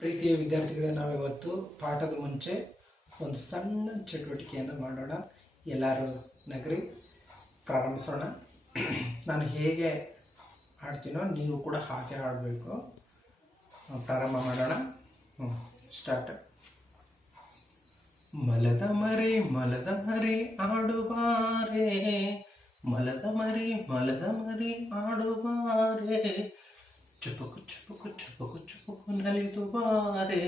ಪ್ರೀತಿಯ ವಿದ್ಯಾರ್ಥಿಗಳೇ, ನಾವಿವತ್ತು ಪಾಠದ ಮುಂಚೆ ಒಂದು ಸಣ್ಣ ಚಟುವಟಿಕೆಯನ್ನು ಮಾಡೋಣ. ಎಲ್ಲರೂ ನಗರಿ ಪ್ರಾರಂಭಿಸೋಣ. ನಾನು ಹೇಗೆ ಹಾಡ್ತೀನೋ ನೀವು ಕೂಡ ಹಾಗೆ ಹಾಡಬೇಕು. ಪ್ರಾರಂಭ ಮಾಡೋಣ. ಸ್ಟಾರ್ಟ್. ಮಲದ ಮರಿ ಆಡುವಾರೆ, ಮಲದ ಮರಿ ಆಡುವಾರೆ, ಚುಪುಕು ಚುಪುಕು ಚುಪುಕು ಚುಪುಕು ನಲಿದು ಬಾರೆ,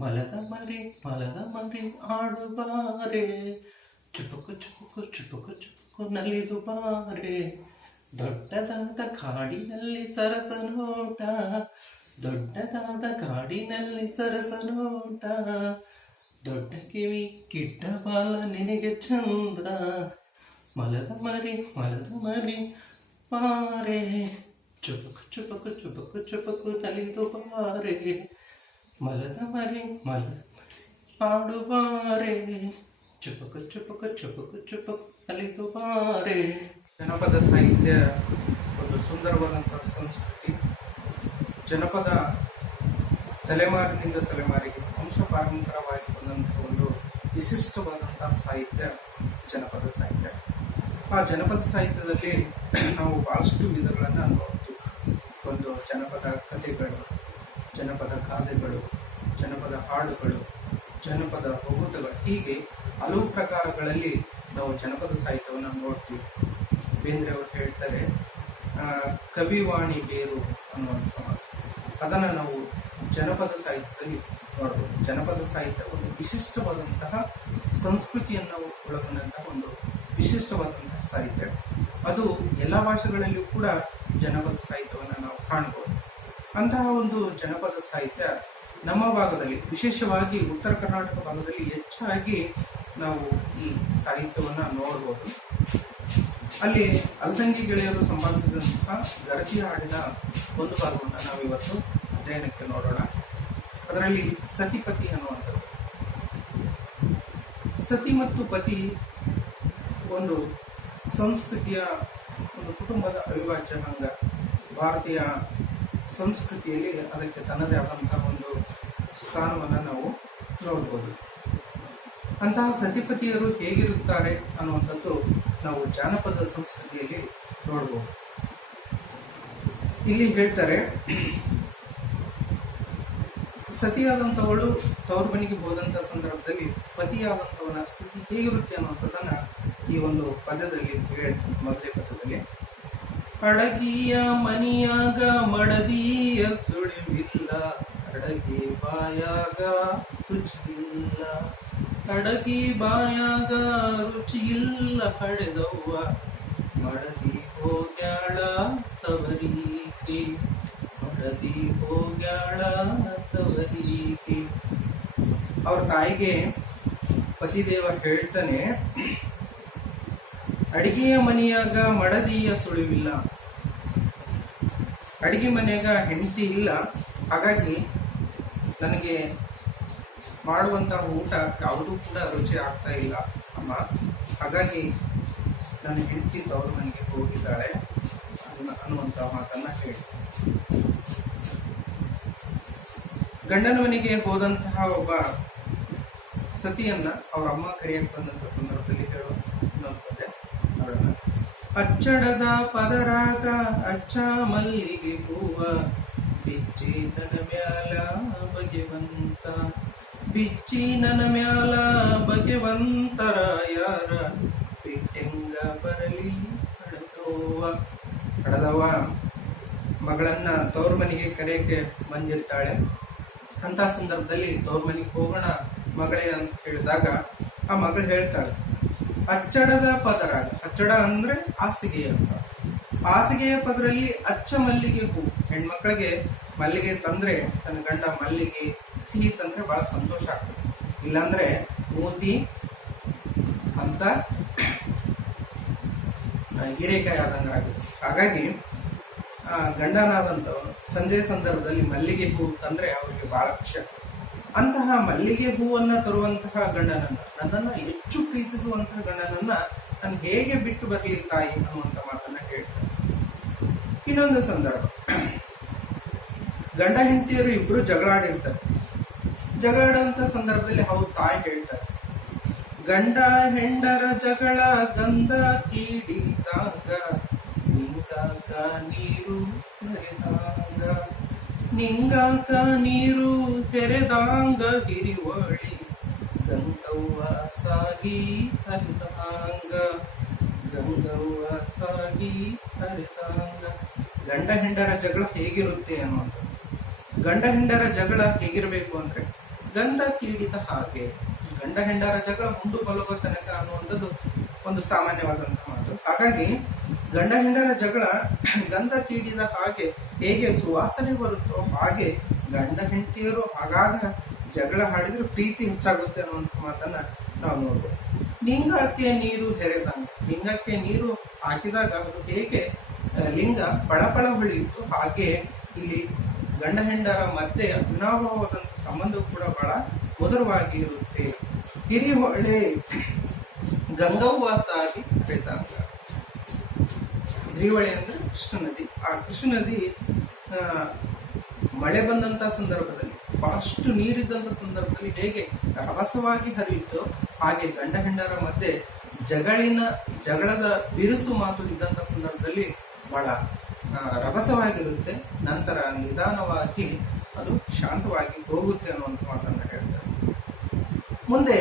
ಮಲದ ಮರಿ ಆಡುವಾರೆ, ಚುಪುಕು ಚುಪುಕು ಚುಪುಕು ಚುಪುಕು ನಲಿದು ಬಾರೆ. ದೊಡ್ಡದಾದ ಕಾಡಿನಲ್ಲಿ ಸರಸ ನೋಟ, ದೊಡ್ಡದಾದ ಕಾಡಿನಲ್ಲಿ ಸರಸ ನೋಟ, ದೊಡ್ಡ ಕಿವಿ ಕಿಡ್ಡ ಬಾಲ ನಿನಗೆ ಚಂದ್ರ, ಮಲದ ಮರಿ ಬಾರೆ, ಚುಪುಕು ಚುಪುಕು ಚುಪುಕು ಚುಪುಕು ನಲಿದು ಬಾರೆ, ಮಲದ ಮರಿ ಆಡುವಾರೆ, ಚುಪುಕು ಚುಪುಕು ಚುಪುಕು ಚುಪುಕು ನಲಿದು ಬಾರೆ. ಜನಪದ ಸಾಹಿತ್ಯ ಒಂದು ಸುಂದರವಾದಂತಹ ಸಂಸ್ಕೃತಿ. ಜನಪದ ತಲೆಮಾರಿನಿಂದ ತಲೆಮಾರಿಗೆ ವಂಶ ಪಾರಂಪರವಾಗಿ ಬಂದಂತಹ ಒಂದು ವಿಶಿಷ್ಟವಾದಂತಹ ಸಾಹಿತ್ಯ ಜನಪದ ಸಾಹಿತ್ಯ. ಆ ಜನಪದ ಸಾಹಿತ್ಯದಲ್ಲಿ ನಾವು ಬಹಳಷ್ಟು ವಿಧಗಳನ್ನು ನೋಡ್ತೀವಿ. ಒಂದು ಜನಪದ ಕಥೆಗಳು, ಜನಪದ ಗಾದೆಗಳು, ಜನಪದ ಹಾಡುಗಳು, ಜನಪದ ಒಗಟುಗಳು, ಹೀಗೆ ಹಲವು ಪ್ರಕಾರಗಳಲ್ಲಿ ನಾವು ಜನಪದ ಸಾಹಿತ್ಯವನ್ನು ನೋಡ್ತೀವಿ. ಬೇಂದ್ರೆ ಅವರು ಹೇಳ್ತಾರೆ, ಕವಿವಾಣಿ ಬೇರು ಅನ್ನುವಂಥ ಮಾತು. ಅದನ್ನು ನಾವು ಜನಪದ ಸಾಹಿತ್ಯದಲ್ಲಿ ನೋಡ್ಬೋದು. ಜನಪದ ಸಾಹಿತ್ಯ ಒಂದು ವಿಶಿಷ್ಟವಾದಂತಹ ಸಂಸ್ಕೃತಿಯನ್ನು ಒಳಗೊಂಡಂತಹ ಒಂದು ವಿಶಿಷ್ಟವಾದಂತಹ ಸಾಹಿತ್ಯ. ಅದು ಎಲ್ಲ ಭಾಷೆಗಳಲ್ಲಿಯೂ ಕೂಡ ಜನಪದ ಸಾಹಿತ್ಯವನ್ನು ನಾವು ಕಾಣಬಹುದು. ಅಂತಹ ಒಂದು ಜನಪದ ಸಾಹಿತ್ಯ ನಮ್ಮ ಭಾಗದಲ್ಲಿ, ವಿಶೇಷವಾಗಿ ಉತ್ತರ ಕರ್ನಾಟಕ ಭಾಗದಲ್ಲಿ ಹೆಚ್ಚಾಗಿ ನಾವು ಈ ಸಾಹಿತ್ಯವನ್ನು ನೋಡಬಹುದು. ಅಲ್ಲಿ ಅಲಸಂಗಿ ಗೆಳೆಯರು ಸಂಪಾದಿಸಿದಂತಹ ಗರತಿ ಹಾಡಿನ ಒಂದು ಭಾಗವನ್ನು ನಾವಿವತ್ತು ಅಧ್ಯಯನಕ್ಕೆ ನೋಡೋಣ. ಅದರಲ್ಲಿ ಸತಿಪತಿ ಅನ್ನುವಂಥದ್ದು. ಸತಿ ಮತ್ತು ಪತಿ ಒಂದು ಸಂಸ್ಕೃತಿಯ, ಒಂದು ಕುಟುಂಬದ ಅವಿಭಾಜ್ಯ ಅಂಗ. ಭಾರತೀಯ ಸಂಸ್ಕೃತಿಯಲ್ಲಿ ಅದಕ್ಕೆ ತನ್ನದೇ ಆದಂತಹ ಒಂದು ಸ್ಥಾನವನ್ನು ನಾವು ನೋಡ್ಬೋದು. ಅಂತಹ ಸತಿಪತಿಯರು ಹೇಗಿರುತ್ತಾರೆ ಅನ್ನುವಂಥದ್ದು ನಾವು ಜಾನಪದ ಸಂಸ್ಕೃತಿಯಲ್ಲಿ ನೋಡ್ಬೋದು. ಇಲ್ಲಿ ಹೇಳ್ತಾರೆ, ಸತಿಯಾದಂಥವಳು ತವರು ಮನೆಗೆ ಹೋದಂಥ ಸಂದರ್ಭದಲ್ಲಿ ಪತಿಯಾದಂಥವನ ಸ್ಥಿತಿ ಹೇಗಿರುತ್ತೆ ಅನ್ನುವಂಥದ್ದನ್ನ ಈ ಒಂದು ಪದ್ಯದಲ್ಲಿ ಹೇಳ್ತಾರೆ. ಮೊದಲೇ ಪದ್ಯದಲ್ಲಿ, ಅಡಗಿಯ ಮನಿಯಾಗ ಮಡದಿಯ ಸುಳಿವಿಲ್ಲ, ಅಡಗಿ ಬಾಯಾಗ ರುಚಿಯಿಲ್ಲ, ಅಡಗಿ ಬಾಯಾಗ ರುಚಿಯಿಲ್ಲ, ಹಡೆದವ್ವ ಮಡದಿ ಹೋಗ್ಯಾಳ ತವರಿಗೆ, ಮಡದಿ ಹೋಗ್ಯಾಳ ತವರಿಗೆ. ಅವ್ರ ತಾಯಿಗೆ ಪತಿದೇವ ಹೇಳ್ತಾನೆ, ಅಡಿಗೆಯ ಮನೆಯಾಗ ಮಡದಿಯ ಸುಳಿವಿಲ್ಲ, ಅಡಿಗೆ ಮನೆಯಾಗ ಹೆಂಡತಿ ಇಲ್ಲ, ಹಾಗಾಗಿ ನನಗೆ ಮಾಡುವಂತಹ ಊಟ ಯಾವುದೂ ಕೂಡ ರುಚಿ ಆಗ್ತಾ ಇಲ್ಲ ಅಮ್ಮ, ಹಾಗಾಗಿ ನನ್ನ ಹೆಂಡತಿ ತವರು ಮನೆಗೆ ಹೋಗಿದ್ದಾಳೆ ಅನ್ನುವಂಥ ಮಾತನ್ನ ಹೇಳಿ, ಗಂಡನ ಮನೆಗೆ ಹೋದಂತಹ ಒಬ್ಬ ಸತಿಯನ್ನ ಅವ್ರ ಅಮ್ಮ ಕರೆಯಕ್ಕೆ ಬಂದಂತ ಸಂದರ್ಭದಲ್ಲಿ ಹೇಳುವಂಥದ್ದೇ ನೋಡೋಣ. ಅಚ್ಚಡದ ಪದರಾಗ ಅಚ್ಚ ಮಲ್ಲಿಗೆ ಹೂವ, ಬಿಚ್ಚಿ ನನ್ನ ಮ್ಯಾಲ ಬಗೆವಂತ, ಬಿಚ್ಚಿ ನನ್ನ ಮ್ಯಾಲ ಬಗೆವಂತರ ಯಾರ, ಬಿಟ್ಟೆಂಗ ಬರಲಿ ಹಡದವ್ವ. ಹಡದವ್ವ ಮಗಳನ್ನ ತವ್ರ ಮನೆಗೆ ಕರೆಯಕ್ಕೆ ಬಂದಿರ್ತಾಳೆ. ಅಂತ ಸಂದರ್ಭದಲ್ಲಿ ತವ್ರ ಮನೆಗೆ ಹೋಗೋಣ ಮಗಳೇ ಅಂತ ಹೇಳಿದಾಗ ಆ ಮಗಳು ಹೇಳ್ತಾಳೆ, ಅಚ್ಚಡದ ಪದರಾಗ, ಅಚ್ಚಡ ಅಂದ್ರೆ ಹಾಸಿಗೆ ಅಂತ, ಹಾಸಿಗೆಯ ಪದರಲ್ಲಿ ಅಚ್ಚ ಮಲ್ಲಿಗೆ ಹೂ. ಹೆಣ್ಮಕ್ಳಿಗೆ ಮಲ್ಲಿಗೆ ತಂದ್ರೆ ತನ್ನ ಗಂಡ ಮಲ್ಲಿಗೆ ಸಿಹಿ ತಂದ್ರೆ ಬಹಳ ಸಂತೋಷ ಆಗ್ತದೆ, ಇಲ್ಲಾಂದ್ರೆ ಮೂತಿ ಅಂತ ಹೀರೆಕಾಯಿ ಆದಂಗೆ ಆಗುತ್ತೆ. ಹಾಗಾಗಿ ಗಂಡನಾದಂಥವ್ರು ಸಂಜೆ ಸಂದರ್ಭದಲ್ಲಿ ಮಲ್ಲಿಗೆ ಹೂ ತಂದ್ರೆ ಅವರಿಗೆ ಬಹಳ ಖುಷಿ ಆಗ್ತದೆ. ಅಂತಹ ಮಲ್ಲಿಗೆ ಹೂವನ್ನ ತರುವಂತಹ ಗಂಡನನ್ನ, ನನ್ನನ್ನ ಹೆಚ್ಚು ಪ್ರೀತಿಸುವಂತಹ ಗಂಡನನ್ನ ನಾನು ಹೇಗೆ ಬಿಟ್ಟು ಬರಲಿ ತಾಯಿ ಅನ್ನುವಂಥ ಮಾತನ್ನ ಹೇಳ್ತಾರೆ. ಇನ್ನೊಂದು ಸಂದರ್ಭ, ಗಂಡ ಹೆಂಡತಿಯರು ಇಬ್ರು ಜಗಳಾಡಿರ್ತಾರೆ. ಜಗಳಾಡುವಂತ ಸಂದರ್ಭದಲ್ಲಿ ಹೌದು ತಾಯಿ ಹೇಳ್ತಾರೆ, ಗಂಡ ಹೆಂಡರ ಜಗಳ ಗಂಧ ತೀಡಿದಾಗ ನಿಂಗಾಕ ನೀರು ತೆರೆದಾಂಗ, ನಿಂಗಾಕ ನೀರು ತೆರೆದಾಂಗ ಹಿರಿವಳಿ ಗಂಗವ್ವ ಸಾಗಿ ಹರಿದಾಂಗ, ಗಂಗವ್ವ ಸಾಗಿ ಹರಿದಾಂಗ. ಗಂಡ ಹೆಂಡರ ಜಗಳ ಹೇಗಿರುತ್ತೆ ಅನ್ನುವಂಥದ್ದು. ಗಂಡ ಹೆಂಡರ ಜಗಳ ಹೇಗಿರಬೇಕು ಅಂದ್ರೆ ಗಂಧ ತೀಡಿದ ಹಾಗೆ. ಗಂಡ ಹೆಂಡರ ಜಗಳ ಮುಂದು ಮಲಗೋ ತನಕ ಅನ್ನುವಂಥದ್ದು ಒಂದು ಸಾಮಾನ್ಯವಾದಂತಹ ಮಾತು. ಹಾಗಾಗಿ ಗಂಡ ಹೆಂಡರ ಜಗಳ ಗಂಧ ತೀಡಿದ ಹಾಗೆ ಹೇಗೆ ಸುವಾಸನೆ ಬರುತ್ತೋ ಹಾಗೆ ಗಂಡ ಹೆಂಡತಿಯರು ಆಗಾಗ ಜಗಳ ಹಾಡಿದ್ರೆ ಪ್ರೀತಿ ಹೆಚ್ಚಾಗುತ್ತೆ ಅನ್ನುವಂಥ ಮಾತನ್ನ ನಾವು ನೋಡ್ಬೋದು. ಲಿಂಗಕ್ಕೆ ನೀರು ಹೆರೆದಂಗ, ಲಿಂಗಕ್ಕೆ ನೀರು ಹಾಕಿದಾಗ ಅದು ಹೇಗೆ ಲಿಂಗ ಪಳಪಳ ಹೊಳೆಯಿತು ಹಾಗೆ ಇಲ್ಲಿ ಗಂಡ ಹೆಂಡರ ಮಧ್ಯೆ ಅವಿನಾಭಾವವಾದಂಥ ಸಂಬಂಧವು ಕೂಡ ಬಹಳ ಮಧುರವಾಗಿ ಇರುತ್ತೆ. ಹಿರಿಹೊಳೆ ಗಂಗವ್ವಾಸಾಗಿ ಹರಿದಾಂಗ. ಹಿರಿಹೊಳೆ ಅಂದ್ರೆ ಕೃಷ್ಣ ನದಿ. ಆ ಕೃಷ್ಣ ನದಿ ಮಳೆ ಬಂದಂತ ಸಂದರ್ಭದಲ್ಲಿ, ಬಹಳಷ್ಟು ನೀರಿದ್ದಂತ ಸಂದರ್ಭದಲ್ಲಿ ಹೇಗೆ ರಭಸವಾಗಿ ಹರಿಯಿತೋ ಹಾಗೆ ಗಂಡ ಹೆಂಡರ ಮಧ್ಯೆ ಜಗಳದ ಬಿರುಸು ಮಾತು ಇದ್ದಂತ ಸಂದರ್ಭದಲ್ಲಿ ಬಹಳ ರಭಸವಾಗಿರುತ್ತೆ. ನಂತರ ನಿಧಾನವಾಗಿ ಅದು ಶಾಂತವಾಗಿ ಹೋಗುತ್ತೆ ಅನ್ನುವಂಥ ಮಾತನ್ನ ಹೇಳ್ತಾರೆ. ಮುಂದೆ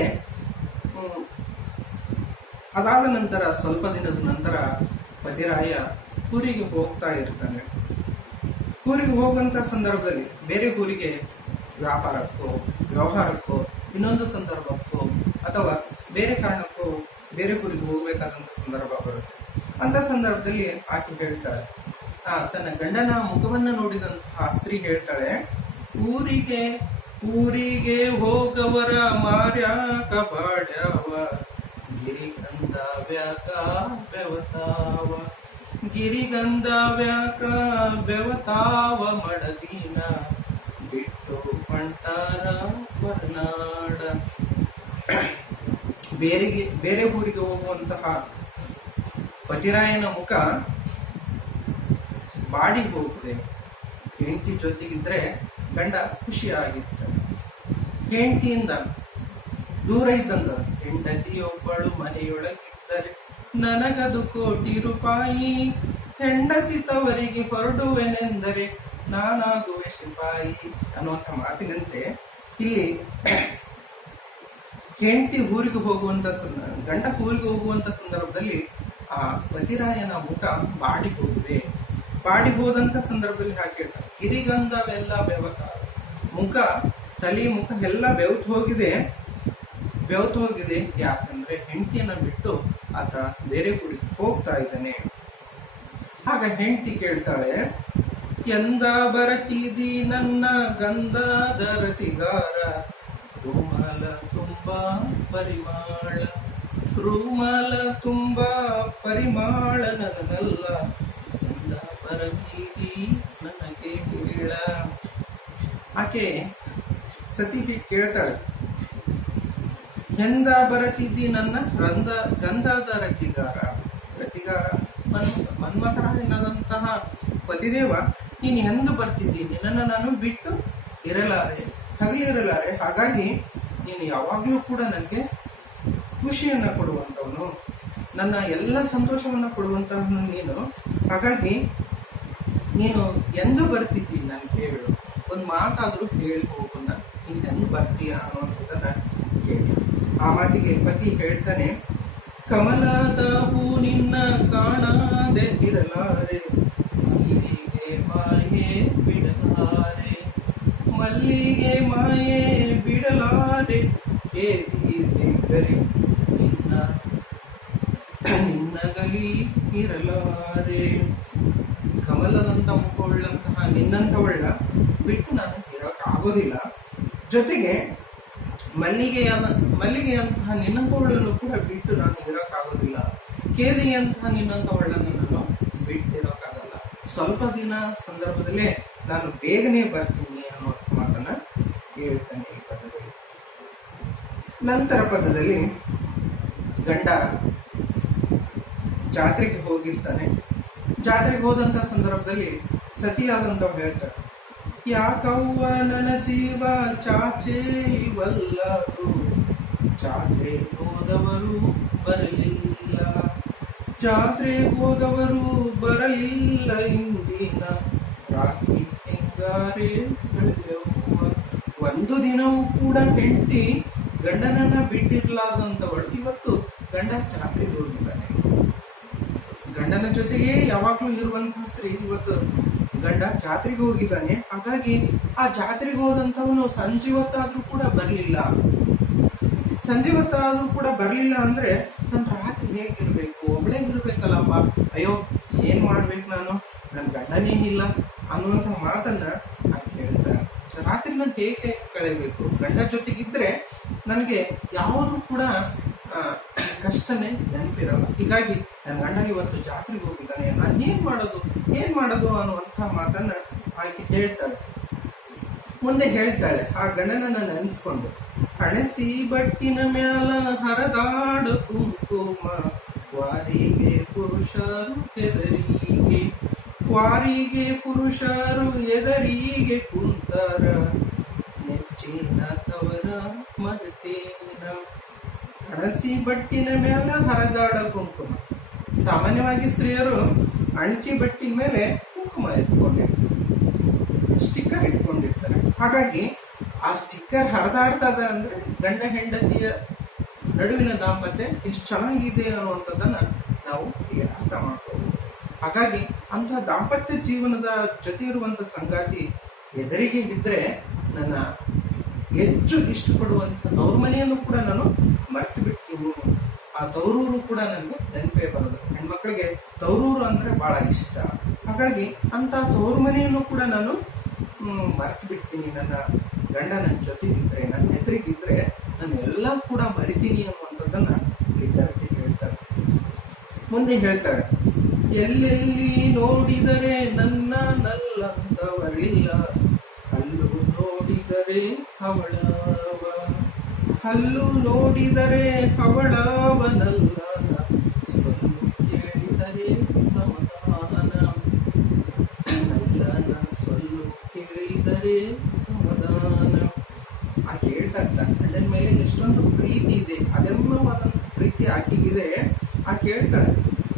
ಅದಾದ ನಂತರ ಸ್ವಲ್ಪ ದಿನದ ನಂತರ ಪತಿರಾಯ ಊರಿಗೆ ಹೋಗ್ತಾ ಇರ್ತಾನೆ. ಊರಿಗೆ ಹೋಗುವಂತ ಸಂದರ್ಭದಲ್ಲಿ ಬೇರೆ ಊರಿಗೆ ವ್ಯಾಪಾರಕ್ಕೋ ವ್ಯವಹಾರಕ್ಕೋ ಇನ್ನೊಂದು ಸಂದರ್ಭಕ್ಕೋ ಅಥವಾ ಬೇರೆ ಕಾರಣಕ್ಕೋ ಬೇರೆ ಊರಿಗೆ ಹೋಗ್ಬೇಕಾದಂತ ಸಂದರ್ಭ ಬರುತ್ತೆ. ಅಂತ ಸಂದರ್ಭದಲ್ಲಿ ಆಕೆ ಹೇಳ್ತಾಳೆ, ತನ್ನ ಗಂಡನ ಮುಖವನ್ನ ನೋಡಿದಂತಹ ಸ್ತ್ರೀ ಹೇಳ್ತಾಳೆ, ಊರಿಗೆ ಊರಿಗೆ ಹೋಗವರ ಮಾರ್ಯಾಕ ಬಾಡ್ಯಾವ ಗಿರಿಗಂಧ ವ್ಯಾಕ ಬೆವತಾವ, ಗಿರಿಗಂಧ ವ್ಯಾಕ ಬೆವತಾವ ಮಡದಿನ ಬಿಟ್ಟು ಹೊಂಟಾರ ಹೊರನಾಡ. ಬೇರೆ ಊರಿಗೆ ಹೋಗುವಂತಹ ಪತಿರಾಯನ ಮುಖ ಬಾಡಿ ಹೋಗಿದೆ. ಹೆಂಡತಿ ಜೊತೆಗಿದ್ರೆ ಗಂಡ ಖುಷಿಯಾಗಿರ್ತಾರೆ. ಹೆಂಡತಿಯಿಂದ ದೂರ ಇದ್ದಂಗ ಹೆಂಡತಿಯೊಬ್ಬಳು ಮನೆಯೊಳಗಿದ್ದರೆ ನನಗದು ಕೋಟಿ ರೂಪಾಯಿ, ಹೆಂಡತಿ ತವರಿಗೆ ಹೊರಡುವೆನೆಂದರೆ ನಾನಾಗುವೆ ಸಿಪಾಯಿ ಅನ್ನುವಂಥ ಮಾತಿನಂತೆ ಇಲ್ಲಿ ಹೆಂಡತಿ ಊರಿಗೆ ಹೋಗುವಂತ ಗಂಡ ಊರಿಗೆ ಹೋಗುವಂತ ಸಂದರ್ಭದಲ್ಲಿ ಆ ಪತಿರಾಯನ ಮುಖ ಬಾಡಿ ಹೋಗಿದೆ. ಬಾಡಿ ಹೋದಂತ ಸಂದರ್ಭದಲ್ಲಿ ಹಾಗೆ ಹೇಳ್ತಾರೆ, ಗಿರಿಗಂಧವೆಲ್ಲ ಬೆವತಾವ, ಮುಖ ಮುಖ ಎಲ್ಲ ಬೆವತು ಹೋಗಿದೆ. ಯಾಕಂದ್ರೆ ಹೆಂಡತಿಯನ್ನ ಬಿಟ್ಟು ಆತ ಬೇರೆ ಊರಿಗೆ ಹೋಗ್ತಾ ಇದ್ದಾನೆ. ಆಗ ಹೆಂಡತಿ ಕೇಳ್ತಾಳೆ, ಎಂದ ಬರತಿದಿ ನನ್ನ ಗಂಧದರತಿಗಾರ, ರೂಮಾಲ ತುಂಬಾ ಪರಿಮಾಳ, ರೂಮಾಲ ತುಂಬಾ ಪರಿಮಾಳ ನನ್ನಲ್ಲ, ಎಂದ ಬರತಿದಿ ನನಗೆ ಹೇಳ. ಆಕೆ ಸತಿಗೆ ಕೇಳ್ತಾಳೆ, ಎಂದ ಬರತಿದ್ದಿ ನನ್ನ ಗಂಧದ ರತಿಗಾರ ಮನ್ಮಥರಾಯನಾದಂತಹ ಪತಿದೇವ, ನೀನು ಎಂದು ಬರ್ತಿದ್ದಿ, ನಿನ್ನನ್ನು ನಾನು ಬಿಟ್ಟು ಹಗಲಿರಲಾರೆ. ಹಾಗಾಗಿ ನೀನು ಯಾವಾಗಲೂ ಕೂಡ ನನಗೆ ಖುಷಿಯನ್ನ ಕೊಡುವಂಥವನು, ನನ್ನ ಎಲ್ಲ ಸಂತೋಷವನ್ನ ಕೊಡುವಂತಹವನು ನೀನು. ಹಾಗಾಗಿ ನೀನು ಎಂದು ಬರ್ತಿದ್ದಿ ನನಗೆ ಹೇಳು, ಒಂದು ಮಾತಾದ್ರೂ ಹೇಳಿ ಹೋಗೋಣ, ನೀನು ಎಂದು ಬರ್ತೀಯ ಅನ್ನುವಂಥದ್ದನ್ನ ಹೇಳಿ. ಆ ಮಾತಿಗೆ ಪತಿ ಹೇಳ್ತಾನೆ, ಕಮಲದ ಹೂ ನಿನ್ನ ಕಾಣದೆ ಇರಲಾರೆ, ಮಲ್ಲಿಗೆ ಮಾಯೆ ಬಿಡಲಾರೆ, ಮಲ್ಲಿಗೆ ಮಾಯೆ ಬಿಡಲಾರೆ, ಏರಿಗರಿ ನಿನ್ನಗಲಿ ಇರಲಾರೆ. ಕಮಲದಂತ ಮುಖವುಳ್ಳಂತಹ ನಿನ್ನಂಥವಳ್ಳ ಬಿಟ್ಟು ನಾನು ಇರೋಕ್ಕಾಗೋದಿಲ್ಲ. ಜೊತೆಗೆ ಮಲ್ಲಿಗೆಯಂತಹ ನಿನ್ನಂಥವಳನ್ನು ಕೂಡ ಬಿಟ್ಟು ನಾನು ಇರೋಕ್ಕಾಗೋದಿಲ್ಲ. ಕೇದಿಯಂತಹ ನಿನ್ನಂಥವಳನ್ನು ನಾನು ಬಿಟ್ಟಿರೋಕ್ಕಾಗಲ್ಲ. ಸ್ವಲ್ಪ ದಿನ ಸಂದರ್ಭದಲ್ಲೇ ನಾನು ಬೇಗನೆ ಬರ್ತೀನಿ ಅನ್ನೋ ಮಾತನ್ನ ಹೇಳ್ತಾನೆ ಈ ಪದದಲ್ಲಿ. ನಂತರ ಪದದಲ್ಲಿ ಗಂಡ ಜಾತ್ರೆಗೆ ಹೋಗಿರ್ತಾನೆ. ಜಾತ್ರೆಗೆ ಹೋದಂತ ಸಂದರ್ಭದಲ್ಲಿ ಸತಿಯಾದಂಥವ್ರು ಹೇಳ್ತಾರೆ, ಯಾಕವ್ವ ನನ್ನ ಜೀವ ಚಾಚೆ ಇವಲ್ಲದು, ಜಾತ್ರೆ ಹೋದವರು ಬರಲಿಲ್ಲ, ಜಾತ್ರೆ ಹೋದವರು ಬರಲಿಲ್ಲ, ಇಂದಿನ ರಾತ್ರಿ ಹೆಂಗಾರೆ ಕಳೆದವ್ವ. ಒಂದು ದಿನವೂ ಕೂಡ ಹೆಂಡತಿ ಗಂಡನನ್ನ ಬಿಟ್ಟಿರ್ಲಾರ್ದಂತವಳು ಇವತ್ತು ಗಂಡ ಜಾತ್ರೆಗೆ ಹೋಗಿದ್ದಾನೆ. ಗಂಡನ ಜೊತೆಗೆ ಯಾವಾಗ್ಲೂ ಇರುವಂತಹ ಸ್ತ್ರೀ ಇವತ್ತು ಗಂಡ ಜಾತ್ರೆಗೆ ಹೋಗಿದ್ದಾನೆ. ಹಾಗಾಗಿ ಆ ಜಾತ್ರೆಗೆ ಹೋದಂತವನು ಸಂಜೆ ಹೊತ್ತಾದ್ರೂ ಕೂಡ ಬರ್ಲಿಲ್ಲ. ಸಂಜೆ ಹೊತ್ತಾದ್ರೂ ಕೂಡ ಬರ್ಲಿಲ್ಲ ಅಂದ್ರೆ ನಾನು ರಾತ್ರಿ ಹೇಗಿರ್ಬೇಕು, ಒಬ್ಳೇ ಇರ್ಬೇಕಲ್ಲಪ್ಪ, ಅಯ್ಯೋ ಏನ್ ಮಾಡ್ಬೇಕು ನಾನು, ನನ್ ಗಂಡನೇನಿಲ್ಲ ಅನ್ನುವಂತ ಮಾತನ್ನ ನಾನು ಹೇಳ್ತಾರೆ. ರಾತ್ರಿ ನಾನು ಹೇಗೆ ಕಳೆಯಬೇಕು, ಗಂಡ ಜೊತೆಗಿದ್ರೆ ನನಗೆ ಯಾವುದು ಕೂಡ ಕಷ್ಟನೇ ನೆನಪಿರಲ್ಲ. ಹೀಗಾಗಿ ನನ್ನ ಗಂಡ ಇವತ್ತು ಜಾತ್ರೆಗೆ ಹೋಗಿದ್ದಾನೆ, ನಾನು ಏನ್ ಮಾಡೋದು ಅನ್ನುವಂತಹ ಮಾತನ್ನ ಆಕೆ ಹೇಳ್ತಾಳೆ. ಮುಂದೆ ಹೇಳ್ತಾಳೆ, ಆ ಗಂಡನನ್ನ ನೆನೆಸ್ಕೊಂಡು, ಹಣಸಿ ಬಟ್ಟಿನ ಮ್ಯಾಲ ಹರದಾಡ ಕುಂಕುಮ, ವಾರಿಗೆ ಪುರುಷರು ಎದರಿಗೆ, ವಾರಿಗೆ ಪುರುಷರು ಎದರಿಗೆ ಕುಂತರ, ನೆಚ್ಚಿನ ತವರ ಮರೆತೇನ. ಹಣಸಿ ಬಟ್ಟಿನ ಮೇಲೆ ಹರದಾಡ ಕುಂಕುಮ. ಸಾಮಾನ್ಯವಾಗಿ ಸ್ತ್ರೀಯರು ಅಣಚಿ ಬಟ್ಟಿನ ಮೇಲೆ ಕುಂಕುಮ ಇಟ್ಕೊಂಡಿರ್ತಾರೆ, ಸ್ಟಿಕ್ಕರ್ ಇಟ್ಕೊಂಡಿರ್ತಾರೆ. ಹಾಗಾಗಿ ಆ ಸ್ಟಿಕ್ಕರ್ ಹರಿದಾಡ್ತದ ಅಂದ್ರೆ ಗಂಡ ಹೆಂಡತಿಯ ನಡುವಿನ ದಾಂಪತ್ಯ ಎಷ್ಟು ಚೆನ್ನಾಗಿದೆ ಅನ್ನುವಂಥದ್ದನ್ನ ನಾವು ಈಗ ಅರ್ಥ ಮಾಡ್ಕೋಬಹುದು. ಹಾಗಾಗಿ ಅಂತಹ ದಾಂಪತ್ಯ ಜೀವನದ ಜೊತೆ ಇರುವಂತ ಸಂಗಾತಿ ಎದುರಿಗೆ ಇದ್ರೆ ನನ್ನ ಹೆಚ್ಚು ಇಷ್ಟಪಡುವಂತ ತವ್ರ ಮನೆಯನ್ನು ಕೂಡ ನಾನು ಮರೆತು ಬಿಡ್ತೀನಿ. ಆ ತವರೂರು ಕೂಡ ನನಗೆ ನೆನಪೇ ಬರೋದು. ಹೆಣ್ಮಕ್ಳಿಗೆ ತವರೂರು ಅಂದ್ರೆ ಬಹಳ ಇಷ್ಟ. ಹಾಗಾಗಿ ಅಂತ ತವ್ರ ಮನೆಯನ್ನು ಕೂಡ ನಾನು ಮರೆತು ಬಿಡ್ತೀನಿ. ನನ್ನ ಗಂಡ ನನ್ನ ಜೊತೆಗಿದ್ರೆ, ನನ್ನ ಎದುರಿಗಿದ್ರೆ ನಾನು ಎಲ್ಲ ಕೂಡ ಮರಿತೀನಿ ಅನ್ನುವಂಥದ್ದನ್ನ ವಿದ್ಯಾರ್ಥಿ ಹೇಳ್ತಾರೆ. ಮುಂದೆ ಹೇಳ್ತಾಳೆ, ಎಲ್ಲೆಲ್ಲಿ ನೋಡಿದರೆ ನನ್ನ ನಲ್ಲಂತವರಿಲ್ಲ, ಹಲ್ಲು ನೋಡಿದರೆ ಅವಳವ, ಹಲ್ಲು ನೋಡಿದರೆ ಅವಳವನಲ್ಲ, ಸೊಲ್ಲು ಕೇಳಿದರೆ ಸಮಾಧಾನ, ನಲ್ಲನ ಸೊಲ್ಲು ಕೇಳಿದರೆ ಸಮಾಧಾನ. ಆ ಹೇಳ್ತಾ ಇರ್ತಾರೆ ಗಂಡನ ಮೇಲೆ ಎಷ್ಟೊಂದು ಪ್ರೀತಿ ಇದೆ, ಅದೆಲ್ಲವಾದಂತಹ ಪ್ರೀತಿ ಆಕೆಗಿದೆ. ಆ ಕೇಳ್ತಾಳೆ,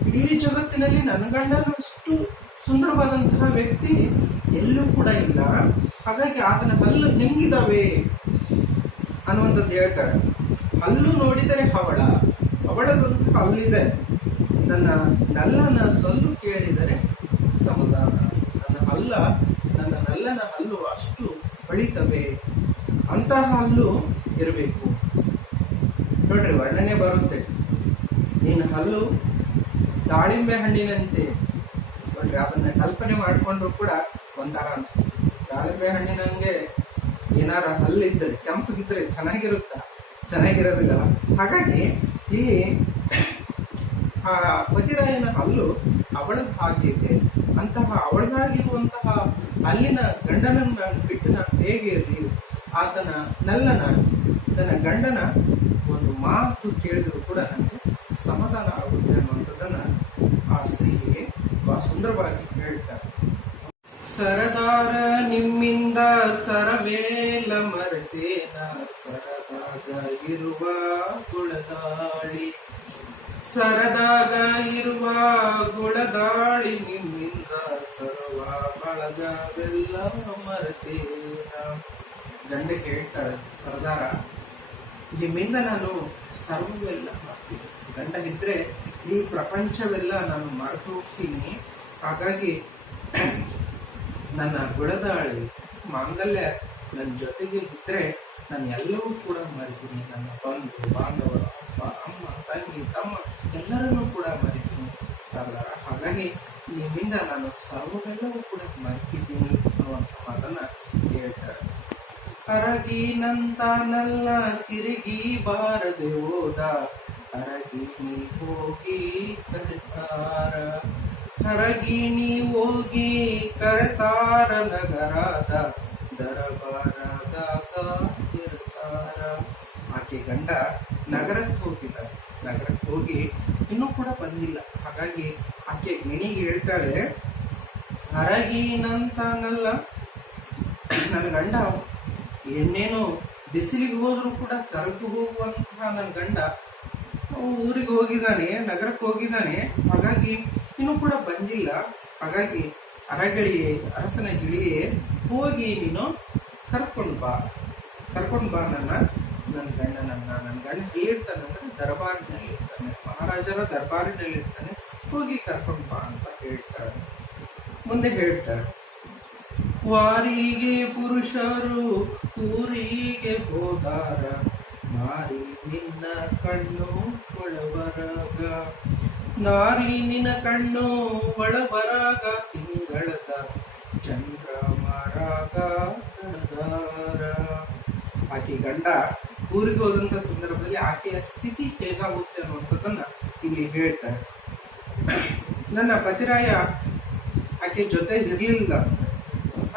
ಇಡೀ ಜಗತ್ತಿನಲ್ಲಿ ನನ್ನ ಗಂಡನಷ್ಟು ಸುಂದರವಾದಂತಹ ವ್ಯಕ್ತಿ ಎಲ್ಲೂ ಕೂಡ ಇಲ್ಲ, ಹಾಗಾಗಿ ಆತನ ಹಲ್ಲು ಹೆಂಗಿದಾವೆ ಅನ್ನುವಂಥದ್ದು ಹೇಳ್ತಾಳೆ. ಹಲ್ಲು ನೋಡಿದರೆ ಅವಳದಂತಹ ಹಲ್ಲಿದೆ, ನನ್ನ ನಲ್ಲನ ಸೊಲ್ಲು ಕೇಳಿದರೆ ಸಮಾಧಾನ. ನನ್ನ ನಲ್ಲನ ಹಲ್ಲು ಅಷ್ಟು ಬಳಿತವೆ, ಅಂತಹ ಹಲ್ಲು ಇರಬೇಕು. ನೋಡ್ರಿ, ವರ್ಣನೆ ಬರುತ್ತೆ. ನಿನ್ನ ಹಲ್ಲು ದಾಳಿಂಬೆ ಹಣ್ಣಿನಂತೆ. ನೋಡ್ರಿ, ಅದನ್ನ ಕಲ್ಪನೆ ಮಾಡಿಕೊಂಡ್ರು ಕೂಡ ಒಂಥರ ಅನಿಸ್ತದೆ. ದಾಳಿಂಬೆ ಹಣ್ಣಿನಂಗೆ ಏನಾರ ಹಲ್ಲಿದ್ರೆ, ಕೆಂಪಗಿದ್ರೆ ಚೆನ್ನಾಗಿರೋದಿಲ್ಲ. ಹಾಗಾಗಿ ಇಲ್ಲಿ ಆ ಪತಿರಾಯನ ಹಲ್ಲು ಅವಳದ ಹಾಗೆ ಇದೆ. ಅಂತಹ ಅವಳದಾಗಿರುವಂತಹ ಅಲ್ಲಿನ ಗಂಡನನ್ನ ಬಿಟ್ಟು ನಾನು ಹೇಗೆ ಇರಲಿ, ಆತನ ನನ್ನ ಗಂಡನ ಒಂದು ಮಾತು ಕೇಳಿದ್ರು ಕೂಡ ನನಗೆ ಸಮಾಧಾನ ಆಗುತ್ತೆ ಅನ್ನುವಂಥದ್ದನ್ನ ಆ ಸ್ತ್ರೀಗೆ ಬಹಳ ಸುಂದರವಾಗಿ ಹೇಳ್ತಾರೆ. ಸರದಾರ ನಿಮ್ಮಿಂದ ಸರವೇಲ ಮರೆತೇನ, ಸರದಾಗ ಇರುವ ಗುಳದಾಳಿ, ಸರದಾಗ ಇರುವ ಗುಳದಾಳಿ, ನಿಮ್ಮಿಂದ ಸರವ ಬಳಗವೆಲ್ಲ ಮರೆತೇನ. ಗಂಡ ಹೇಳ್ತಾಳೆ, ಸರದಾರ ನಿಮ್ಮಿಂದ ನಾನು ಸರ್ವವೆಲ್ಲ ಮಾಡ್ತೀನಿ, ಗಂಡ ಇದ್ರೆ ಈ ಪ್ರಪಂಚವೆಲ್ಲ ನಾನು ಮರೆತು ಹೋಗ್ತೀನಿ. ಹಾಗಾಗಿ ನನ್ನ ಗುಳದಾಳಿ ಮಾಂಗಲ್ಯ ನನ್ನ ಜೊತೆಗೆ ಇದ್ರೆ ನಾನು ಎಲ್ಲವೂ ಕೂಡ ಮರಿತೀನಿ. ನನ್ನ ಬಂಧು ಬಾಂಧವರು, ಅಪ್ಪ ಅಮ್ಮ ತಂಗಿ ತಮ್ಮ ಎಲ್ಲರನ್ನೂ ಕೂಡ ಮರಿತೀನಿ ಸರ್ದಾರ. ಹಾಗಾಗಿ ನಿಮ್ಮಿಂದ ನಾನು ಸರ್ವವೆಲ್ಲವೂ ಕೂಡ ಮರೆತಿದ್ದೀನಿ ಅನ್ನುವಂಥ ಮಾತನ್ನ ಹೇಳ್ತಾರೆ. ಹರಗಿನಂತಾನಲ್ಲ ತಿರುಗಿ ಬಾರದೆ ಹೋದ, ಹರಗಿ ನೀ ಹೋಗಿ ಕರೆತಾರ, ಹರಗಿ ನೀ ಹೋಗಿ ಕರೆತಾರ, ನಗರದ ದರಬಾರದಾಗ ಇರ್ತಾರ. ಆಕೆ ಗಂಡ ನಗರಕ್ಕೆ ಹೋಗಿದ್ದಾರೆ, ನಗರಕ್ಕೆ ಹೋಗಿ ಇನ್ನೂ ಕೂಡ ಬಂದಿಲ್ಲ. ಹಾಗಾಗಿ ಆಕೆ ಗಿಣಿಗೆ ಹೇಳ್ತಾಳೆ, ಹರಗಿನಂತಾನಲ್ಲ ನನ್ನ ಗಂಡ ಎಣ್ಣೇನು ಬಿಸಿಲಿಗೆ ಹೋದ್ರೂ ಕೂಡ ಕರಗು ಹೋಗುವಂತಹ ನನ್ನ ಗಂಡ ಊರಿಗೆ ಹೋಗಿದ್ದಾನೆ, ನಗರಕ್ಕೆ ಹೋಗಿದ್ದಾನೆ. ಹಾಗಾಗಿ ಇನ್ನೂ ಕೂಡ ಬಂದಿಲ್ಲ. ಹಾಗಾಗಿ ಅರಸನ ಗಿಳಿಯೇ, ಹೋಗಿ ನೀನು ಕರ್ಕೊಂಡು ಬಾ ನನ್ನ ಗಂಡ ಹೇಳಿರ್ತಾನೆ ಅಂದ್ರೆ ದರ್ಬಾರಿನಲ್ಲಿ ಇರ್ತಾನೆ, ಮಹಾರಾಜರ ದರ್ಬಾರಿನಲ್ಲಿ ಇರ್ತಾನೆ, ಹೋಗಿ ಕರ್ಕೊಂಡು ಬಾ ಅಂತ ಹೇಳ್ತಾರೆ. ಮುಂದೆ ಹೇಳ್ತಾರೆ, ವಾರಿಗೆ ಪುರುಷರು ಊರಿಗೆ ಹೋದಾರ, ನಾರಿ ನಿನ್ನ ಕಣ್ಣು ಒಳಬರಾಗ, ನಾರಿ ನಿನ್ನ ಕಣ್ಣು ಒಳಬರಾಗ, ತಿಂಗಳದ ಚಂದ್ರಮರಾಗ ತಣದಾರ. ಆಕೆ ಗಂಡ ಊರಿಗೆ ಹೋದಂತ ಸಂದರ್ಭದಲ್ಲಿ ಆಕೆಯ ಸ್ಥಿತಿ ಹೇಗಾಗುತ್ತೆ ಅನ್ನುವಂಥದ್ದನ್ನ ಇಲ್ಲಿ ಹೇಳ್ತಾರೆ. ನನ್ನ ಪತಿರಾಯ ಆಕೆ ಜೊತೆ ಇರ್ಲಿಲ್ಲ.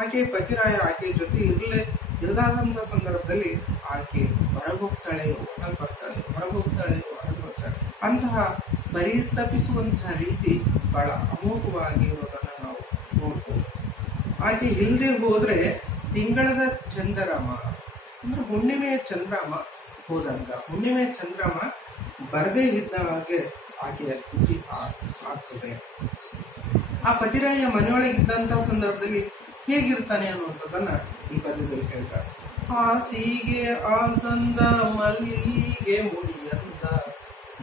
ಆಕೆ ಪತಿರಾಯ ಆಕೆ ಜೊತೆ ಇರದಾದಂತ ಸಂದರ್ಭದಲ್ಲಿ ಆಕೆ ಹೊರಗೋಗ್ತಾಳೆ, ಒಳಗೆ ಬರ್ತಾಳೆ, ಹೊರಗೋಗ್ತಾಳೆ, ಒಳಗೆ ಬರ್ತಾಳೆ. ಅಂತಹ ಪರಿತಪಿಸುವಂತಹ ರೀತಿ ಬಹಳ ಅಮೋಘವಾಗಿರೋದನ್ನ ನಾವು ನೋಡ್ಬೋದು. ಆಕೆ ಇಲ್ಲದೆ ಹೋದ್ರೆ ತಿಂಗಳದ ಚಂದ್ರಮ ಅಂದ್ರೆ ಹುಣ್ಣಿಮೆಯ ಚಂದ್ರಮ ಹೋದಂಗ, ಹುಣ್ಣಿಮೆಯ ಚಂದ್ರಮ ಬರದೇ ಇದ್ದ ಹಾಗೆ ಆಕೆಯ ಸ್ಥಿತಿ ಆಗ್ತದೆ. ಆ ಪತಿರಾಯ ಮನೆಯೊಳಗಿದ್ದಂತಹ ಸಂದರ್ಭದಲ್ಲಿ ಹೇಗಿರ್ತಾನೆ ಅನ್ನುವಂಥದ್ದನ್ನ ಈ ಪದ್ಯದಲ್ಲಿ ಹೇಳ್ತಾರೆ. ಹಾಸಿಗೆ ಆಸಂದ ಮಲ್ಲಿಗೆ ಮುಡಿಯಂದ,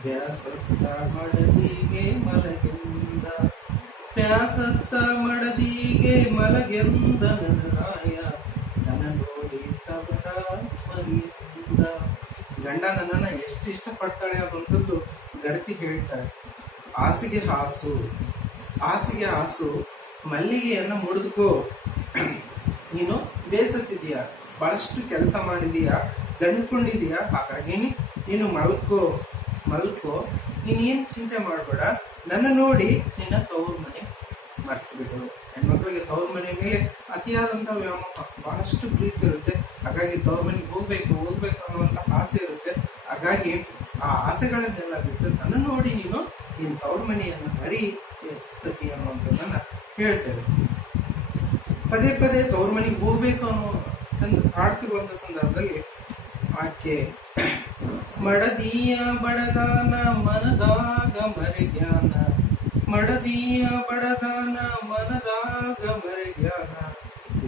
ಬ್ಯಾಸತ್ತ ಮಡದಿಗೆ ಮಲಗೆಂದ, ಬ್ಯಾಸತ್ತ ಮಡದಿಗೆ ಮಲಗೆಂದ, ನನ್ನರಾಯ ನನ್ನ ನೋಡಿ ತವರ ಮಗಿಯಿಂದ. ಗಂಡ ನನ್ನನ್ನ ಎಷ್ಟು ಇಷ್ಟಪಡ್ತಾಳೆ ಅನ್ನುವಂಥದ್ದು ಗರತಿ ಹೇಳ್ತಾರೆ. ಹಾಸಿಗೆ ಹಾಸು ಮಲ್ಲಿಗೆಯನ್ನ ಮುಡಿದುಕೋ, ನೀನು ಬೇಸತ್ತಿದೀಯ, ಬಹಳಷ್ಟು ಕೆಲಸ ಮಾಡಿದೀಯ, ಗಂಡ್ಕೊಂಡಿದೀಯ, ಹಾಗಾಗಿ ನೀನು ಮಲ್ಕೋ, ನೀನೇನ್ ಚಿಂತೆ ಮಾಡಬೇಡ. ನನ್ನ ನೋಡಿ ನಿನ್ನ ತವ್ರ ಮನೆ ಮರ್ತು ಬಿಡು. ಹೆಣ್ಮಕ್ಳಿಗೆ ತವ್ರ ಮನೆ ಮೇಲೆ ಅತಿಯಾದಂತಹ ವ್ಯಾಮೋಹ, ಬಹಳಷ್ಟು ಪ್ರೀತಿ ಇರುತ್ತೆ. ಹಾಗಾಗಿ ತವ್ರ ಮನೆಗೆ ಹೋಗ್ಬೇಕು ಅನ್ನುವಂತ ಆಸೆ ಇರುತ್ತೆ. ಹಾಗಾಗಿ ಆ ಆಸೆಗಳನ್ನೆಲ್ಲ ಬಿಟ್ಟು ನನ್ನ ನೋಡಿ ನೀನು ನಿನ್ನ ತವ್ರ ಮನೆಯನ್ನು ಮರಿ ಸತಿ ಅನ್ನುವಂಥದ್ದನ್ನ ಹೇಳ್ತೇವೆ. ಪದೇ ಪದೇ ತವ್ರ ಮನೆಗೆ ಹೋಗ್ಬೇಕು ಅನ್ನೋ ಕಾಡ್ತಿರುವಂತ ಸಂದರ್ಭದಲ್ಲಿ ಆಕೆ ಮಡದಿಯ ಬಡದಾನ ಮನದಾಗ ಮರೆಗ್ಯಾನ, ಮಡದಿಯ ಬಡದಾನ ಮನದಾಗ ಮರೆಗ್ಯಾನ,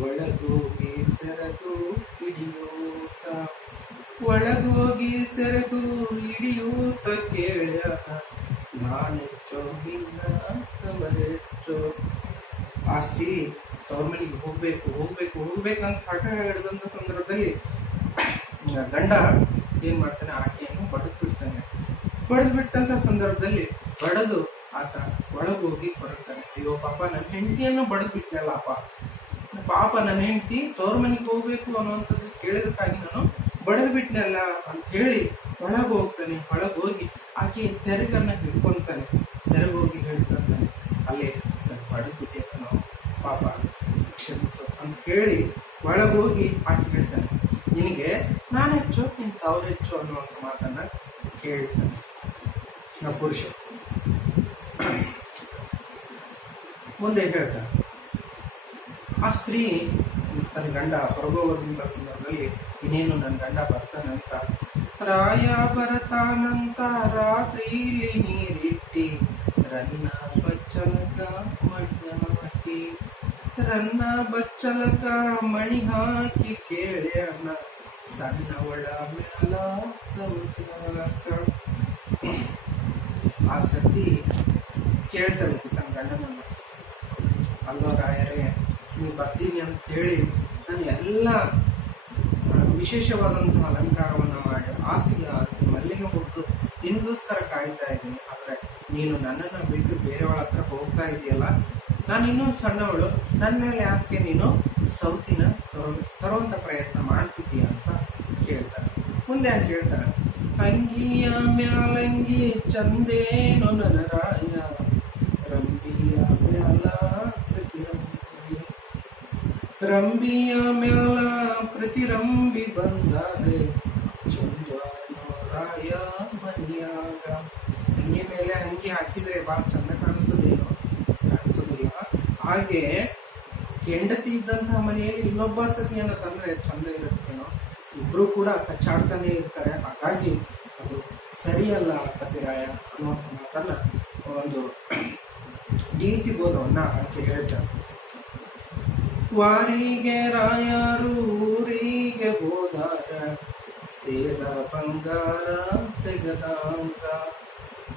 ಒಳಗೋಗಿ ಸೆರಗು ಹಿಡಿಯೂತ, ಒಳಗೋಗಿ ಸೆರಗು ಹಿಡಿಯೂತ ಕೇಳ್ಯಾನ, ನಾನೆಚ್ಚೋ ನಿನ್ನ ಕವರೆಚ್ಚೋ. ಆ ಸ್ತ್ರೀ ತವ್ರ ಮನೆಗೆ ಹೋಗ್ಬೇಕಂತ ಹಠ ಹಿಡಿದಂತ ಸಂದರ್ಭದಲ್ಲಿ ಗಂಡ ಏನ್ ಮಾಡ್ತಾನೆ, ಆಕೆಯನ್ನು ಬಡದು ಬಿಟ್ಟಂತ ಸಂದರ್ಭದಲ್ಲಿ ಬಡದು ಆತ ಒಳಗೋಗಿ ಹೊರಡ್ತಾನೆ. ಅಯ್ಯೋ ಪಾಪ, ನನ್ನ ಹೆಂಡತಿಯನ್ನು ಬಡದು ಬಿಟ್ಟನಲ್ಲ ಪಾಪ, ನನ್ನ ಹೆಂಡತಿ ತವ್ರ ಮನೆಗೆ ಹೋಗ್ಬೇಕು ಅನ್ನುವಂಥದ್ದು ಕೇಳಿದಕ್ಕಾಗಿ ನಾನು ಬಡದು ಬಿಟ್ಟನಲ್ಲ ಅಂತ ಹೇಳಿ ಒಳಗೋಗ್ತಾನೆ. ಒಳಗೋಗಿ ಆಕೆ ಸೆರಗನ್ನ ಹಿಡ್ಕೊಂತಾನೆ. ಸೆರಗೋಗಿ ಹೇಳ್ತಾನೆ, ಅಲ್ಲೇ ಬಡದು ಬಿಟ್ಟೆ ನಾವು, ಪಾಪ ಕ್ಷಮಿಸು ಅಂತ ಹೇಳಿ ಒಳಗೋಗಿ ಆಕೆ ಹೇಳ್ತಾನೆ, ನಿನಗೆ ನಾನೆಚ್ಚೋ ನಿನ್ ತಾವ್ರೆಚ್ಚೋ ಅನ್ನುವಂಥ ಮಾತನ್ನ ಕೇಳ್ತಾನೆ ನಾ ಪುರುಷ. ಮುಂದೆ ಹೇಳ್ತಾನೆ, ಆ ಸ್ತ್ರೀ ತನ್ನ ಗಂಡ ಹೊರಗೋದಂತ ಸಂದರ್ಭದಲ್ಲಿ ಇನ್ನೇನು ನನ್ನ ಗಂಡ ಬರ್ತಾನಂತ, ರಾಯ ಬರತಾನಂತ ರಾತ್ರಿಲಿ ನೀರಿಟ್ಟಿ, ರನ್ನ ಬಚ್ಚಲಕ ಮಣಿ ಹಾಕಿ, ರನ್ನ ಬಚ್ಚಲಕ ಮಣಿ ಹಾಕಿ ಕೇಳ್ಯಾನ, ಸಣ್ಣವಳ ಮ್ಯಾಲ ಸೌತ್ಯಾಕ. ಆ ಸತಿ ಕೇಳ್ತದೆ ತನ್ನ ಗಂಡನನ್ನು, ಅಲ್ವಾ ರಾಯರೇ, ನೀವು ಬರ್ತೀನಿ ಅಂತ ಹೇಳಿ ನಾನು ಎಲ್ಲ ವಿಶೇಷವಾದಂತಹ ಅಲಂಕಾರವನ್ನ ಮಾಡಿ ಹಾಸಿಗೆ ಮಲ್ಲಿಗೆ ಮುಟ್ಟು ನಿನಗೋಸ್ಕರ ಕಾಯ್ತಾ ಇದ್ದೀನಿ. ಆದ್ರೆ ನೀನು ನನ್ನನ್ನು ಬಿಟ್ಟು ಬೇರೆಯವಳ ಹತ್ರ ಹೋಗ್ತಾ ಇದೆಯಲ್ಲ, ನಾನು ಇನ್ನೂ ಸಣ್ಣವಳು, ನನ್ನ ಮೇಲೆ ಯಾಕೆ ನೀನು ಸೌತಿನ ತರುವಂತ ಪ್ರಯತ್ನ ಮಾಡ್ತಿದ್ದೀಯ ಅಂತ ಕೇಳ್ತಾರೆ. ಮುಂದೆ ಯಾಕೆ ಹೇಳ್ತಾರೆ, ಅಂಗಿಯ ಮ್ಯಾಲಂಗಿ ಚಂದೇನು ನನ್ನ ರಾಯ, ರಂಬಿಯ ಮ್ಯಾಲ ರಂಬಿಯ ಮ್ಯಾಲ ಪ್ರತಿರಂಬಿ ಬಂದಾರೆ, ರಾಯ ಮನ್ಯಾಗ. ಅಂಗಿ ಮೇಲೆ ಅಂಗಿ ಹಾಕಿದ್ರೆ ಬಹಳ ಚಂದ ಕಾಣಿಸ್ತದೇನೋ, ಕಾಣಿಸೋದಿಲ್ಲ. ಹಾಗೆ ಹೆಂಡತಿ ಇದ್ದಂತಹ ಮನೆಯಲ್ಲಿ ಇನ್ನೊಬ್ಬ ಸತಿಯನ್ನ ತಂದ್ರೆ ಚಂದ ಇರುತ್ತೇನೋ, ಇಬ್ರು ಕೂಡ ಕಚ್ಚಾಡ್ತಾನೆ ಇರ್ತಾರೆ. ಹಾಗಾಗಿ ಅದು ಸರಿಯಲ್ಲ ಕಪಿರಾಯ ಅನ್ನುವಂಥ ಮಾತನ್ನ ಒಂದು ನೀತಿ ಬೋಧವನ್ನ ಆಕೆ ಹೇಳ್ತಾರೆ. ವಾರಿಗೆ ರಾಯರು ಊರಿಗೆ ಹೋದಾರ, ಸೇರ ಬಂಗಾರ ತೆಗೆದಾಂಗ,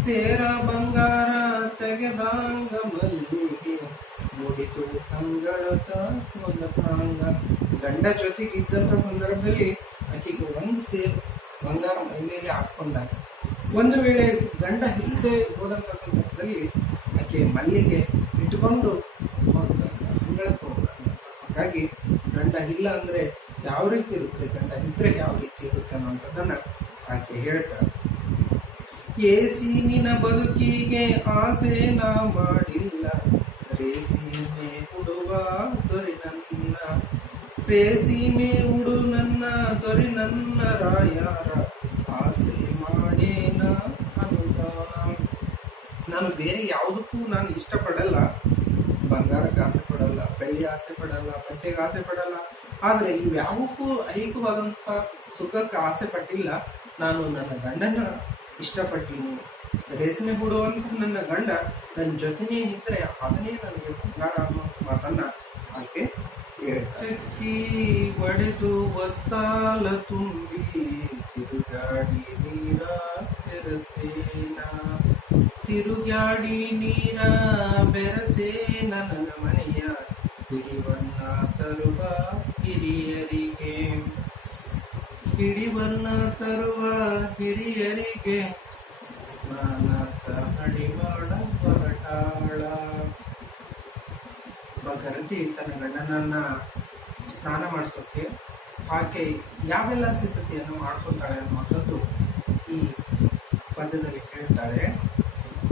ಸೇರ ಬಂಗಾರ ತೆಗೆದಾಂಗ, ಮಲ್ಲಿಗೆ ಮುಡಿತು ತಂಗಳತ ಮೊದಲಾಂಗ. ಗಂಡ ಜೊತೆಗಿದ್ದಂತ ಸಂದರ್ಭದಲ್ಲಿ ಆಕೆಗೆ ಒಂದು ಸೇರು ಬಂಗಾರ ಮೈ ಮೇಲೆ ಹಾಕೊಂಡಾಗ, ಒಂದು ವೇಳೆ ಗಂಡ ಇಲ್ಲದೆ ಹೋದಂತ ಸಂದರ್ಭದಲ್ಲಿ ಆಕೆ ಮಲ್ಲಿಗೆ ಇಟ್ಟುಕೊಂಡು ಹೋಗ್ತಾರೆ, ಅಂಗಳಕ್ಕೆ ಹೋಗ್ತಾರೆ. ಹಾಗಾಗಿ ಗಂಡ ಇಲ್ಲ ಅಂದ್ರೆ ಯಾವ ರೀತಿ ಇರುತ್ತೆ, ಗಂಡ ಇದ್ರೆ ಯಾವ ರೀತಿ ಇರುತ್ತೆ ಅನ್ನೋಂಥದ್ದನ್ನ ಆಕೆ ಹೇಳ್ತಾರೆ. ಏಸೀನಿನ ಬದುಕಿಗೆ ಆಸೆ ನಾ ಮಾಡಿಲ್ಲ, ರೇಸೀಮೆ ಉಡುವ ದೊರೆ ನನ್ನ, ರೇಸೀಮೆ ಉಡು ನನ್ನ ದೊರೆ ನನ್ನ ರಾಯರ, ಆಸೆ ಮಾಡೇನ ಅನುದಾನ. ನಾನು ಬೇರೆ ಯಾವುದಕ್ಕೂ ನಾನು ಇಷ್ಟಪಡಲ್ಲ, ಬಂಗಾರಕ್ಕೆ ಆಸೆ ಪಡಲ್ಲ, ಬೆಳ್ಳಿ ಆಸೆ ಪಡಲ್ಲ, ಬಟ್ಟೆಗೆ ಆಸೆ ಪಡಲ್ಲ. ಆದ್ರೆ ಇವ್ಯಾವಕ್ಕೂ ಐಹಿಕವಾದಂತ ಸುಖಕ್ಕೆ ಆಸೆ ಪಟ್ಟಿಲ್ಲ. ನಾನು ನನ್ನ ಗಂಡನ ಇಷ್ಟಪಟ್ಟಿನಿ. ರೇಷ್ಮೆ ಬಿಡುವಂತ ನನ್ನ ಗಂಡ ನನ್ನ ಜೊತೆನೇ ಇದ್ರೆ ಅದನ್ನೇ ನನಗೆ ಬಂಗಾರ ಅನ್ನೋ ಮಾತನ್ನ ಆಕೆ ಚಕ್ಕಿ ಒಡೆದು ಒತ್ತಾಲ ತುಂಬಿ ತಿರುಗಾಡಿ ನೀರ ಬೆರಸೇನ, ತಿರುಗಾಡಿ ನೀರ ಬೆರಸೇ ನನ್ನ ಮನೆಯ ಹಿಡಿವನ್ನ ತರುವ ಹಿರಿಯರಿಗೆ, ಹಿಡಿವನ್ನ ತರುವ ಹಿರಿಯರಿಗೆ, ಸ್ನಾನಕ ಹಡಿಮಾಡ ಹೊರಟಾಳ. ಭಗರತಿ ತನ್ನ ಗಂಡನನ್ನ ಸ್ನಾನ ಮಾಡಿಸೋಕೆ ಆಕೆ ಯಾವೆಲ್ಲ ಸಿದ್ಧತೆಯನ್ನು ಮಾಡ್ಕೊತಾಳೆ ಅನ್ನೋದು ಈ ಪದ್ಯದಲ್ಲಿ ಹೇಳ್ತಾಳೆ.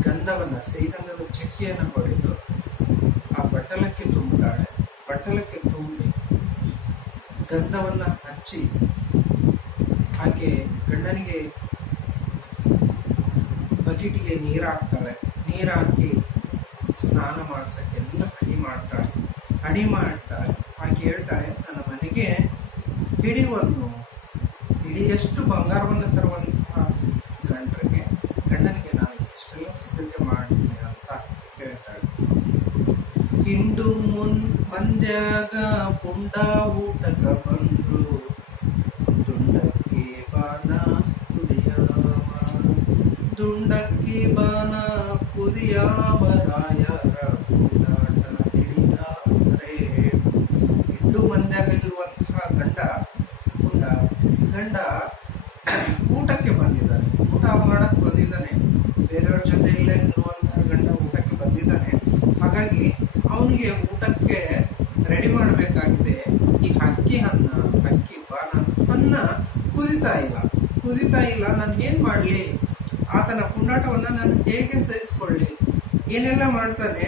ಗಂಧವನ್ನ, ಶ್ರೀಗಂಧದ ಚಕ್ಕಿಯನ್ನು ಹೊಡೆದು ಆ ಬಟ್ಟಲಕ್ಕೆ ತುಂಬುತ್ತಾಳೆ. ಬಟ್ಟಲಕ್ಕೆ ತುಂಬಿ ಗಂಧವನ್ನ ಹಚ್ಚಿ ಆಕೆ ಗಂಡನಿಗೆ ಬಕೆಟಿಗೆ ನೀರು ಹಾಕ್ತಾಳೆ. ನೀರು ಹಾಕಿ ಸ್ನಾನ ಮಾಡ್ಸಕ್ಕೆ ಎಲ್ಲ ಅಡಿ ಮಾಡ್ತಾಳೆ. ಆಕೆ ಹೇಳ್ತಾಳೆ, ನನ್ನ ಮನೆಗೆ ಹಿಡಿಯಷ್ಟು ಬಂಗಾರವನ್ನು ತರುವಂತಹ ಗಂಡನಿಗೆ ನಾನು ಎಷ್ಟೆಲ್ಲ ಸಿದ್ಧತೆ ಮಾಡ್ತೀನಿ ಅಂತ ಹೇಳ್ತಾಳೆ. ಹಿಂಡು ಮಂದ್ಯಾಗ ಪುಂಡ ಊಟಕ ಬಂದ್ರು, ದುಂಡಕ್ಕಿ ಬಾನ ಕುದಿಯಾವ, ದುಂಡಕ್ಕಿ ಬಾನ ಕುದಿಯಾವ ರಾಯರ ಪುಂಡಾಟ ಹಿಡಿದಾರೆ. ಹಿಂಡು ಮಂದ್ಯಾಗ ಇರುವಂತಹ ಗಂಡ ಊಟಕ್ಕೆ ಬಂದಿದ್ದಾನೆ, ಊಟ ಮಾಡಕ್ ಬಂದಿದ್ದಾನೆ. ಬೇರೆಯವ್ರ ಜೊತೆ ಇಲ್ಲೇ ಇರುವಂತಹ ಗಂಡ ಊಟಕ್ಕೆ ಬಂದಿದ್ದಾನೆ. ಹಾಗಾಗಿ ಅವನಿಗೆ ಊಟಕ್ಕೆ ರೆಡಿ ಮಾಡಬೇಕಾಗಿದೆ. ಈ ಅಕ್ಕಿ ಬಾನ ಅನ್ನ ಕುದಿತಾ ಇಲ್ಲ. ನಾನು ಏನ್ ಮಾಡ್ಲಿ, ಆತನ ಪುಂಡಾಟವನ್ನ ನಾನು ಹೇಗೆ ಸಹಿಸ್ಕೊಳ್ಳಿ, ಏನೆಲ್ಲ ಮಾಡ್ತಾನೆ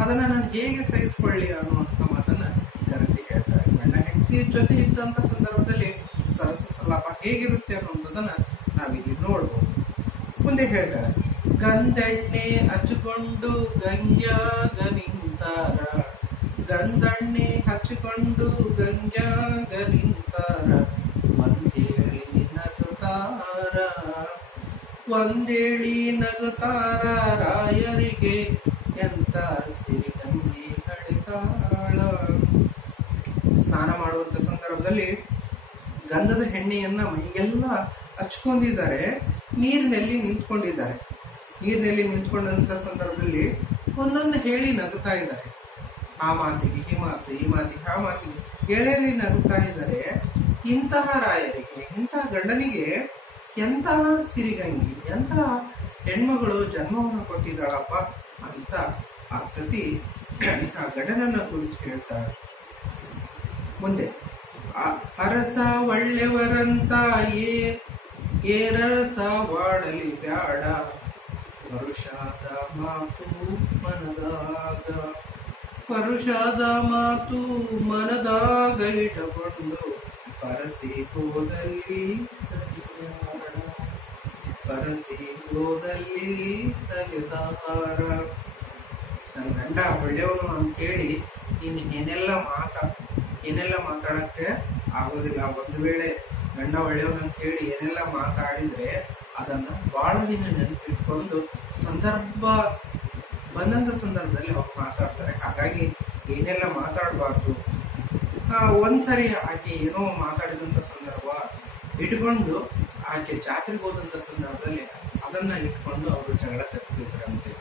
ಅದನ್ನ ನಾನು ಹೇಗೆ ಸಹಿಸ್ಕೊಳ್ಳಿ ಅನ್ನುವಂಥ ಮಾತನ್ನ ಕರೆಕ್ಟ್ ಹೇಳ್ತಾರೆ. ಗಂಡ ಹೆಂಡತಿ ಜೊತೆ ಇದ್ದಂತ ಸಂದರ್ಭದಲ್ಲಿ ಸರಸ ಸಲಾಪ ಹೇಗಿರುತ್ತೆ ಅನ್ನೋದನ್ನ ನಾವಿಲ್ಲಿ ನೋಡ್ಬೋದು. ಮುಂದೆ ಹೇಳ್ತಾರೆ, ಗಂಧೆಣ್ಣೆ ಹಚ್ಚಿಕೊಂಡು ಗಂಗ್ಯಾಗ ನಿಂತಾರ, ಗಂಧೆಣ್ಣೆ ಹಚ್ಚಿಕೊಂಡು ಗಂಗ್ಯಾಗ ನಿಂತಾರ, ಒಂದೇಳಿ ನಗುತ್ತಾರ, ಒಂದೇಳಿ ನಗುತ್ತಾರ ರಾಯರಿಗೆ, ಎಂತ ಸಿರಿಗಂಗಿ ಹಡಿತಾಳ. ಸ್ನಾನ ಮಾಡುವಂತ ಸಂದರ್ಭದಲ್ಲಿ ಗಂಧದ ಎಣ್ಣೆಯನ್ನ ಮೈಗೆಲ್ಲ ಹಚ್ಕೊಂಡಿದ್ದಾರೆ. ನೀರಿನಲ್ಲಿ ನಿಂತ್ಕೊಂಡಂತ ಸಂದರ್ಭದಲ್ಲಿ ಒಂದೊಂದು ಹೇಳಿ ನಗುತ್ತಾ ಇದ್ದಾರೆ. ಆ ಮಾತಿಗೆ ಈ ಮಾತು, ಈ ಮಾತಿಗೆ ಆ ಮಾತಿಗೆ ಹೇಳಿ ನಗುತ್ತಾ ಇದ್ದಾರೆ. ಇಂತಹ ರಾಯರಿಗೆ, ಇಂತಹ ಗಂಡನಿಗೆ ಎಂತಹ ಸಿರಿಗಂಗಿ, ಎಂತಹ ಹೆಣ್ಮಗಳು ಜನ್ಮವನ್ನು ಕೊಟ್ಟಿದ್ದಾಳಪ್ಪ ಅಂತ ಆ ಸತಿ ಆ ಗಂಡನನ್ನ ಕುರಿತು ಹೇಳ್ತಾಳೆ. ಮುಂದೆ ಅರಸ ಒಳ್ಳೆಯವರಂತ ಏರಸ ವಾಡಲಿ ಬ್ಯಾಡ, ಪರುಷಾದ ಮಾತು ಮನದಾಗ ಇಟ್ಟುಕೊಂಡು ಪರಸಿ ಹೋದಲ್ಲಿ ತೆಗೆದಾರ. ನನ್ನ ಗಂಡ ಒಳ್ಳೆಯವನು ಅಂತೇಳಿ ಇನ್ನು ಏನೆಲ್ಲ ಮಾತಾಡಕ್ಕೆ ಆಗೋದಿಲ್ಲ. ಒಂದು ವೇಳೆ ಗಂಡ ಒಳ್ಳೆಯವನಂತ ಹೇಳಿ ಏನೆಲ್ಲ ಮಾತಾಡಿದ್ರೆ ಅದನ್ನ ಬಹಳ ದಿನ ನೆನಪಿಟ್ಕೊಂಡು ಬಂದಂತ ಸಂದರ್ಭದಲ್ಲಿ ಅವ್ರು ಮಾತಾಡ್ತಾರೆ. ಹಾಗಾಗಿ ಏನೆಲ್ಲ ಮಾತಾಡಬಾರ್ದು. ಒಂದ್ಸರಿ ಆಕೆ ಏನೋ ಮಾತಾಡಿದಂತ ಸಂದರ್ಭ ಇಟ್ಕೊಂಡು ಆಕೆ ಜಾತ್ರೆಗೆ ಹೋದಂತ ಸಂದರ್ಭದಲ್ಲಿ ಅದನ್ನ ಇಟ್ಕೊಂಡು ಅವರು ಜಗಳ ತೆಗೆದಿದ್ರಂತೆ.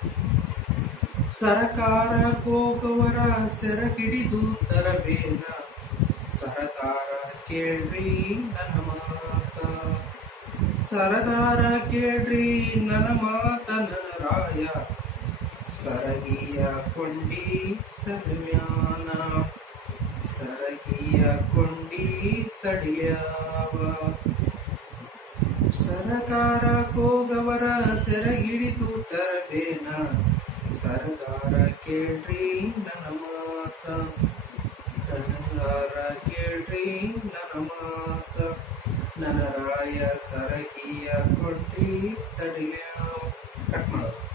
ಸರಕಾರ ಹೋಗವರ ಸೆರಗಿಡಿದು ತರಬೇನ, ಸರಕಾರ ಕೇಳ್ರಿ ನನ್ನ ಮಾತ, ಸರದಾರ ಕೇಳ್ರಿ ನನ್ನ ಮಾತ ನನ್ನ ರಾಯ, ಸರಗಿಯ ಕೊಂಡಿ ಸಮ್ಯಾನ, ಸರಗಿಯ ಕೊಂಡಿ ಸಡಿಯವ. ಸರಕಾರ ಹೋಗವರ ಸೆರಗಿಡಿದು ತರಬೇನ, ಸರದಾರ ಕೇಳ್ರಿ ನನ್ನ ಮಾತ, ಸರದಾರ ಕೇಳ್ರಿ ನನ್ನ ಮಾತ, ನನ್ನ ರಾಯ ಸರಗಿಯ ಕೊಂಡಿ ಸಡಿಯವ. ಕಟ್ ಮಾಡೋದು.